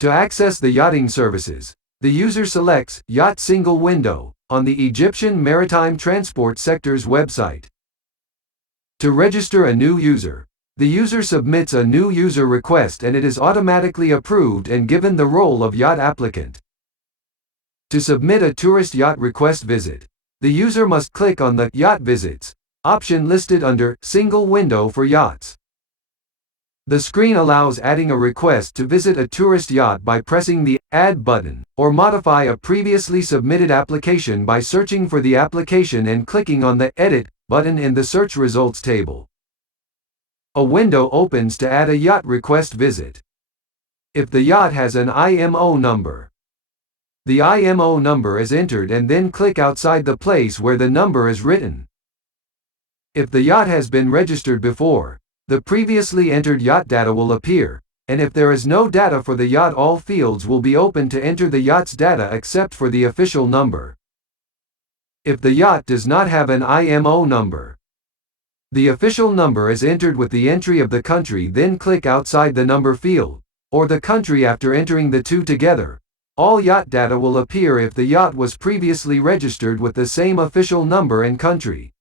To access the yachting services, the user selects Yacht Single Window on the Egyptian Maritime Transport Sector's website. To register a new user, the user submits a new user request and it is automatically approved and given the role of yacht applicant. To submit a tourist yacht request visit, the user must click on the Yacht Visits option listed under Single Window for Yachts. The screen allows adding a request to visit a tourist yacht by pressing the Add button, or modify a previously submitted application by searching for the application and clicking on the Edit button in the search results table. A window opens to add a yacht request visit. If the yacht has an IMO number, the IMO number is entered and then click outside the place where the number is written. If the yacht has been registered before, the previously entered yacht data will appear, and if there is no data for the yacht, all fields will be open to enter the yacht's data except for the official number. If the yacht does not have an IMO number, the official number is entered with the entry of the country, then click outside the number field, or the country after entering the two together. All yacht data will appear if the yacht was previously registered with the same official number and country.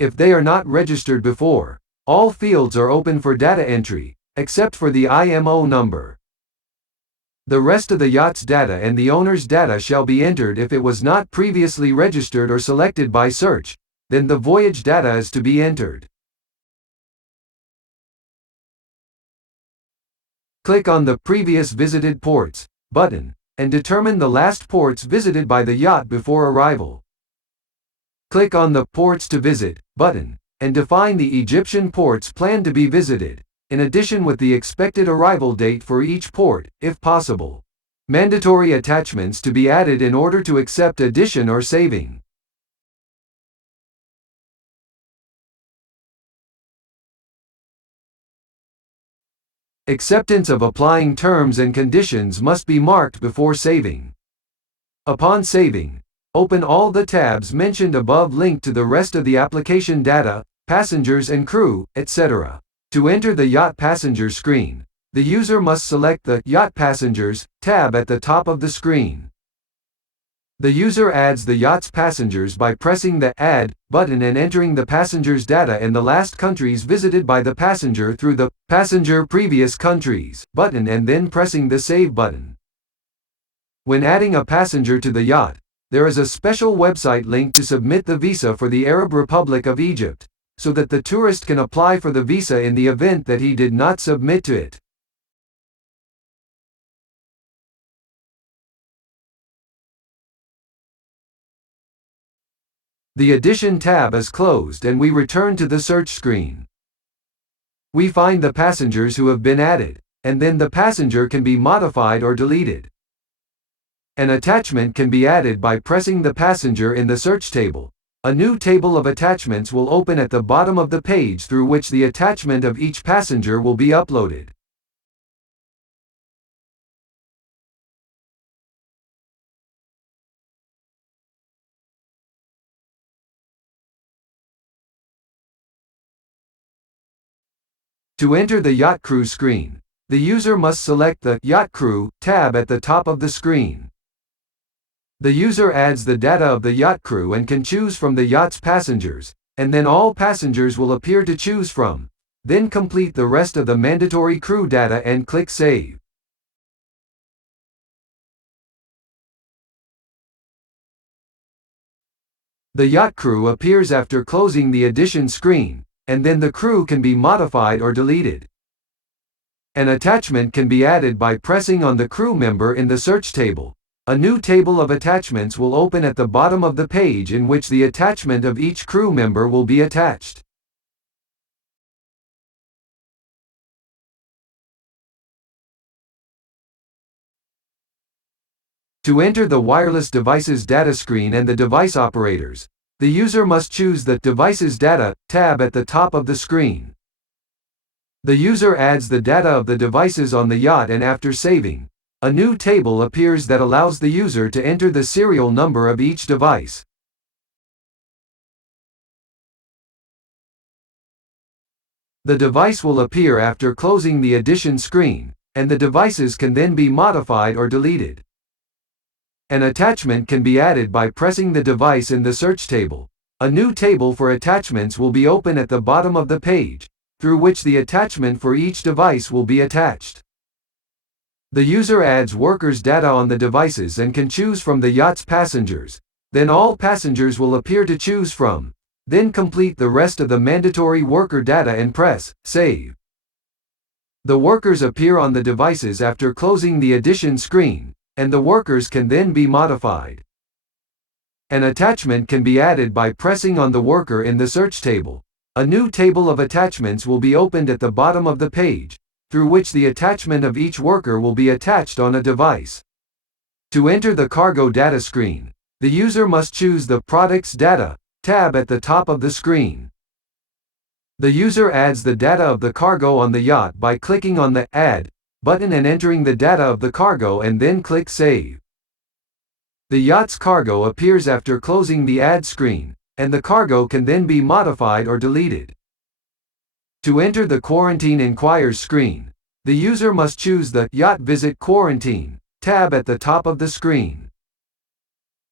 If they are not registered before, all fields are open for data entry, except for the IMO number. The rest of the yacht's data and the owner's data shall be entered. If it was not previously registered or selected by search, then the voyage data is to be entered. Click on the Previous Visited Ports button, and determine the last ports visited by the yacht before arrival. Click on the Ports to Visit button, and define the Egyptian ports planned to be visited, in addition with the expected arrival date for each port, if possible. Mandatory attachments to be added in order to accept addition or saving. Acceptance of applying terms and conditions must be marked before saving. Upon saving, open all the tabs mentioned above linked to the rest of the application data, passengers and crew, etc. To enter the Yacht Passengers screen, the user must select the Yacht Passengers tab at the top of the screen. The user adds the yacht's passengers by pressing the Add button and entering the passenger's data and the last countries visited by the passenger through the Passenger Previous Countries button and then pressing the Save button. When adding a passenger to the yacht, there is a special website link to submit the visa for the Arab Republic of Egypt, so that the tourist can apply for the visa in the event that he did not submit to it. The Addition tab is closed and we return to the search screen. We find the passengers who have been added, and then the passenger can be modified or deleted. An attachment can be added by pressing the passenger in the search table. A new table of attachments will open at the bottom of the page through which the attachment of each passenger will be uploaded. To enter the Yacht Crew screen, the user must select the Yacht Crew tab at the top of the screen. The user adds the data of the yacht crew and can choose from the yacht's passengers, and then all passengers will appear to choose from. Then complete the rest of the mandatory crew data and click Save. The yacht crew appears after closing the Addition screen, and then the crew can be modified or deleted. An attachment can be added by pressing on the crew member in the search table. A new table of attachments will open at the bottom of the page in which the attachment of each crew member will be attached. To enter the wireless devices data screen and the device operators, the user must choose the Devices Data tab at the top of the screen. The user adds the data of the devices on the yacht and after saving, a new table appears that allows the user to enter the serial number of each device. The device will appear after closing the Addition screen, and the devices can then be modified or deleted. An attachment can be added by pressing the device in the search table. A new table for attachments will be open at the bottom of the page, through which the attachment for each device will be attached. The user adds workers' data on the devices and can choose from the yacht's passengers. Then all passengers will appear to choose from. Then complete the rest of the mandatory worker data and press Save. The workers appear on the devices after closing the addition screen, and the workers can then be modified. An attachment can be added by pressing on the worker in the search table. A new table of attachments will be opened at the bottom of the page, through which the attachment of each worker will be attached on a device. To enter the cargo data screen, the user must choose the Products Data tab at the top of the screen. The user adds the data of the cargo on the yacht by clicking on the Add button and entering the data of the cargo and then click Save. The yacht's cargo appears after closing the Add screen, and the cargo can then be modified or deleted. To enter the Quarantine Inquires screen, the user must choose the Yacht Visit Quarantine tab at the top of the screen.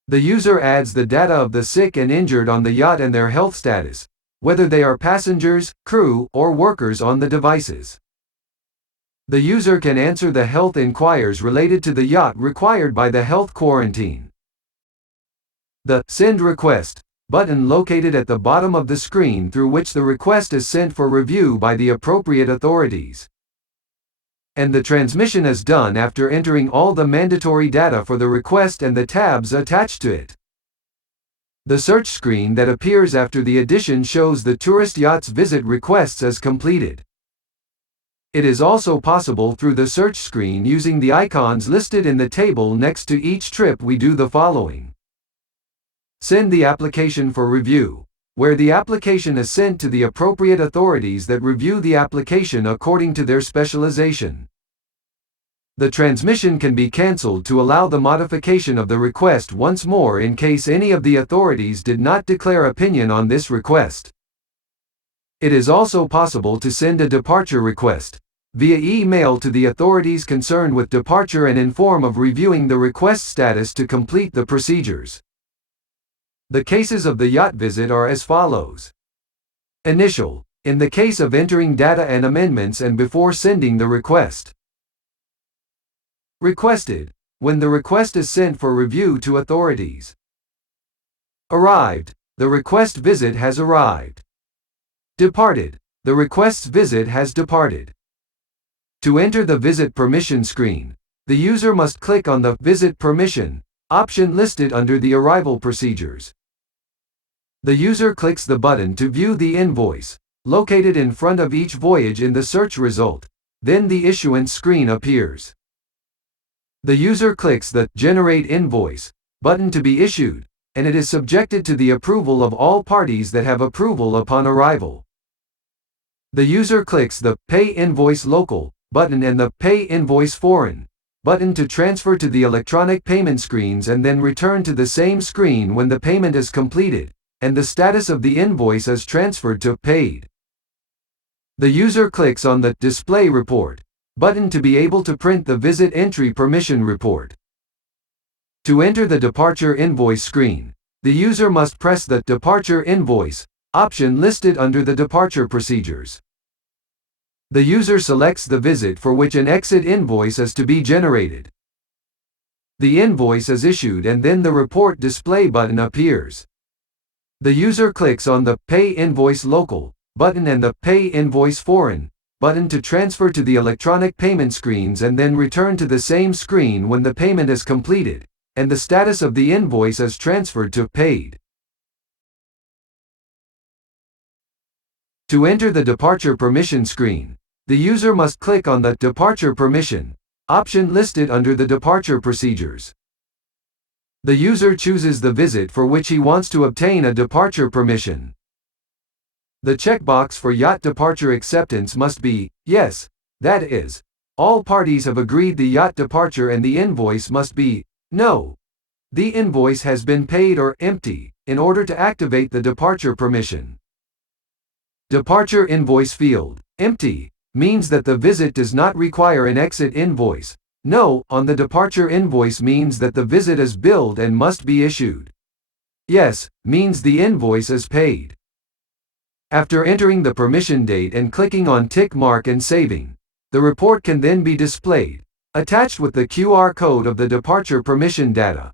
The user adds the data of the sick and injured on the yacht and their health status, whether they are passengers, crew, or workers on the devices. The user can answer the health inquiries related to the yacht required by the health quarantine. The Send Request button located at the bottom of the screen through which the request is sent for review by the appropriate authorities. And the transmission is done after entering all the mandatory data for the request and the tabs attached to it. The search screen that appears after the addition shows the tourist yacht's visit requests as completed. It is also possible through the search screen using the icons listed in the table next to each trip we do the following. Send the application for review, where the application is sent to the appropriate authorities that review the application according to their specialization. The transmission can be cancelled to allow the modification of the request once more in case any of the authorities did not declare opinion on this request. It is also possible to send a departure request via email to the authorities concerned with departure and inform of reviewing the request status to complete the procedures. The cases of the yacht visit are as follows. Initial, in the case of entering data and amendments and before sending the request. Requested, when the request is sent for review to authorities. Arrived, the request visit has arrived. Departed, the request's visit has departed. To enter the visit permission screen, the user must click on the Visit Permission option listed under the arrival procedures. The user clicks the button to view the invoice, located in front of each voyage in the search result, then the issuance screen appears. The user clicks the Generate Invoice button to be issued, and it is subjected to the approval of all parties that have approval upon arrival. The user clicks the Pay Invoice Local button and the Pay Invoice Foreign button to transfer to the electronic payment screens and then return to the same screen when the payment is completed, and the status of the invoice is transferred to Paid. The user clicks on the Display Report button to be able to print the Visit Entry Permission Report. To enter the Departure Invoice screen, the user must press the Departure Invoice option listed under the departure procedures. The user selects the visit for which an exit invoice is to be generated. The invoice is issued and then the Report Display button appears. The user clicks on the Pay Invoice Local button and the Pay Invoice Foreign button to transfer to the electronic payment screens and then return to the same screen when the payment is completed, and the status of the invoice is transferred to Paid. To enter the Departure Permission screen, the user must click on the Departure Permission option listed under the departure procedures. The user chooses the visit for which he wants to obtain a departure permission. The checkbox for yacht departure acceptance must be Yes, that is, all parties have agreed the yacht departure, and the invoice must be No, the invoice has been paid, or Empty, in order to activate the departure permission. Departure Invoice field, Empty, means that the visit does not require an exit invoice. No on the departure invoice means that the visit is billed and must be issued. Yes means the invoice is paid. After entering the permission date and clicking on tick mark and saving, the report can then be displayed, attached with the QR code of the departure permission data.